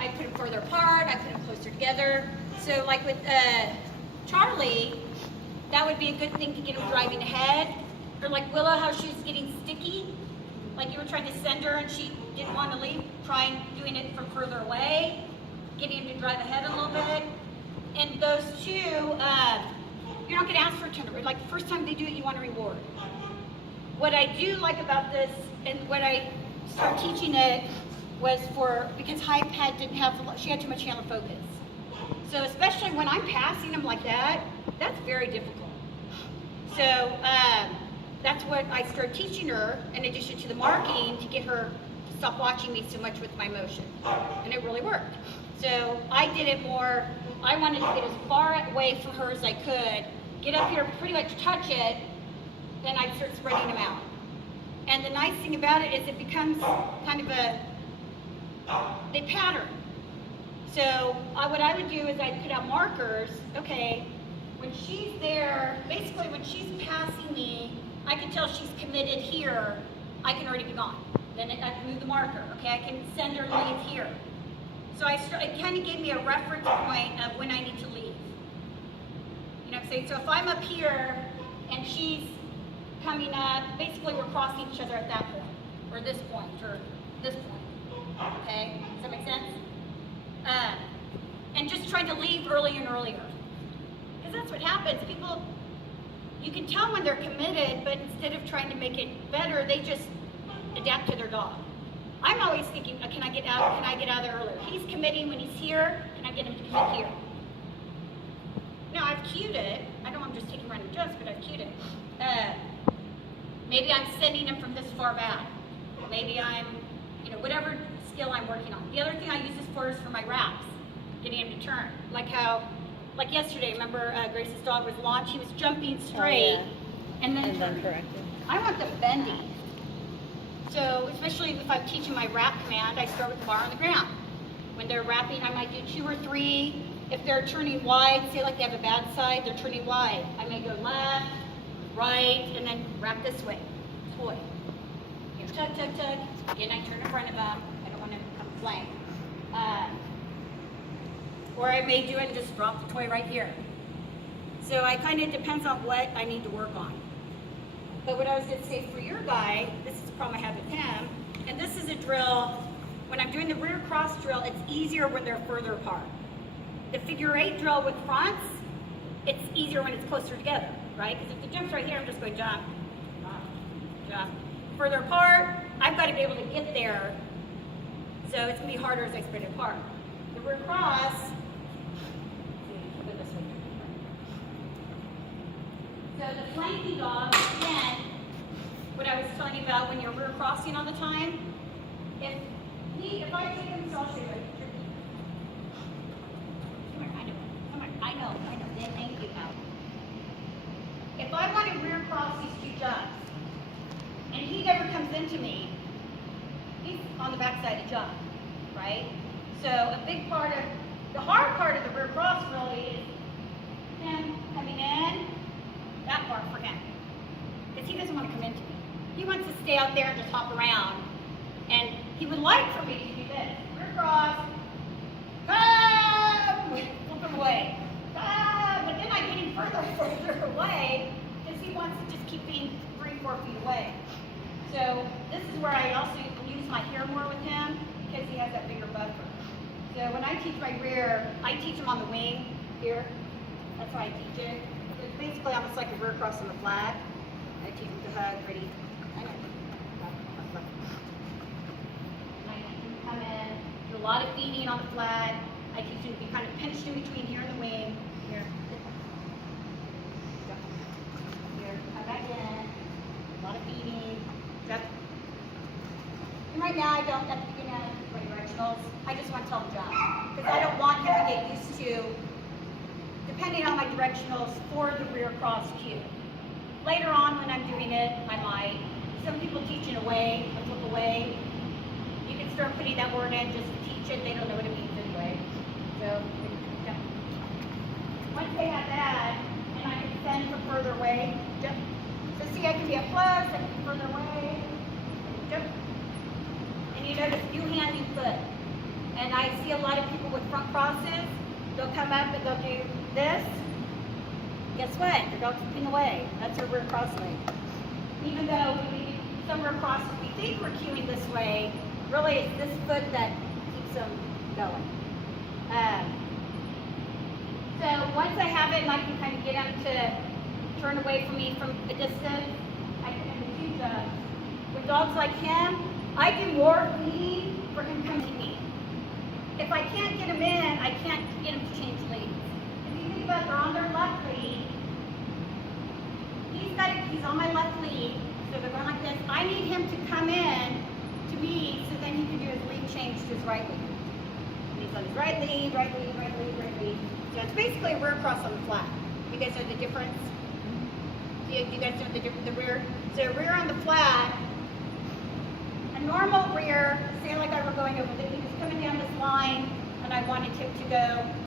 I put them further apart, I put them closer together. So like with Charlie, that would be a good thing to get him driving ahead. Or like Willow, how she's getting sticky. Like you were trying to send her and she didn't want to leave, trying doing it from further away, getting him to drive ahead a little bit. And those two, you're not going to ask for a turn. Like the first time they do it, you want to reward. What I do like about this, and what I started teaching it, was because Hypad didn't have, she had too much handler focus. So especially when I'm passing them like that, that's very difficult. So that's what I started teaching her, in addition to the marking, to get her to stop watching me so much with my motion. And it really worked. So I did it more, I wanted to get as far away from her as I could, get up here, pretty much touch it, then I'd start spreading them out. And the nice thing about it is it becomes kind of they pattern. So what I would do is I'd put out markers. Okay, when she's there, basically when she's passing me, I can tell she's committed here, I can already be gone. Then I can move the marker. Okay, I can send her leave here. So it kind of gave me a reference point of when I need to leave. You know what I'm saying? So if I'm up here and she's coming up, basically we're crossing each other at that point, or this point, or this point. Okay? Does that make sense? And just trying to leave earlier and earlier. Because that's what happens. People, you can tell when they're committed, but instead of trying to make it better, they just adapt to their dog. I'm always thinking, can I get out there earlier? He's committing when he's here, can I get him to commit here? Now I've cued it. I know I'm just taking random jumps, but I've cued it. Maybe I'm sending him from this far back. Maybe I'm, whatever skill I'm working on. The other thing I use this for is for my wraps, getting him to turn. Like yesterday, remember Grace's dog was launched, he was jumping straight, and then corrected. I want them bending. So, especially if I'm teaching my wrap command, I start with the bar on the ground. When they're wrapping, I might do 2 or 3. If they're turning wide, say like they have a bad side, they're turning wide. I may go left, right, and then wrap this way. Toy. Here, tug, tug, tug. Again, I turn in front of them. I don't want them to come flank. Or I may do it and just drop the toy right here. So I kind of depends on what I need to work on. But what I was going to say for your guy, this is the problem I have with him, and this is a drill, when I'm doing the rear cross drill, it's easier when they're further apart. The figure 8 drill with fronts, it's easier when it's closer together, right? Because if the jump's right here, I'm just going jump, jump. Further apart, I've got to be able to get there, so it's going to be harder as I spread it apart. The rear cross, so the flanking dog, again, what I was telling you about when you're rear crossing all the time, if I take him, so I'll show you. Come here, I know, thank you, Al. If I want to rear cross these 2 jumps, and he never comes into me, he's on the back side of the jump, right? So a big part of, the hard part of the rear cross really is him coming in, that part for him. Because he doesn't want to come into me. He wants to stay out there and just hop around. And he would like for me to do this. Rear cross, come, flip him away. Come, but then I get him further and further away because he wants to just keep being 3-4 feet away. So this is where I also use my hair more with him because he has that bigger buffer. So when I teach my rear, I teach him on the wing here. That's how I teach it. So it's basically almost like a rear cross on the flat. I teach him to hug, ready. I know. I teach him to come in, do a lot of feeding on the flat. I teach him to be kind of pinched in between here and the wing. Here. Here, come back in. A lot of feeding. Jump. And right now I don't have to begin at my directionals. I just want to tell him jump. Because I don't want him to get used to, depending on my directionals, for the rear cross cue. Later on when I'm doing it, I might. Some people teach in a way, a flip away. You can start putting that word in just to teach it. They don't know what it means anyway. So, jump. Once they have that, and I can send from further away, jump. So see, I can be up close, I can be further away, jump. And you notice new hand, new foot. And I see a lot of people with front crosses. They'll come up and they'll do this. Guess what? Their dog's peeing away. That's their rear cross leg. Even though we some rear crosses we think we're cueing this way, really it's this foot that keeps them going. So once I have it and I can kind of get him to turn away from me from a distance, I can do the, with dogs like him, I do more feeding for him coming to me. If I can't get him in, I can't get him to change leads. If you think about it, they're on their left lead. He's on my left lead, so they're going like this. I need him to come in to me so then he can do his lead change to his right lead. And he's on his right lead, right lead, right lead, right lead. So it's basically a rear cross on the flat. You guys know the difference? Do you guys know the difference? The rear? So rear on the flat, a normal rear, say like I were going over there, he was coming down this line and I wanted him to go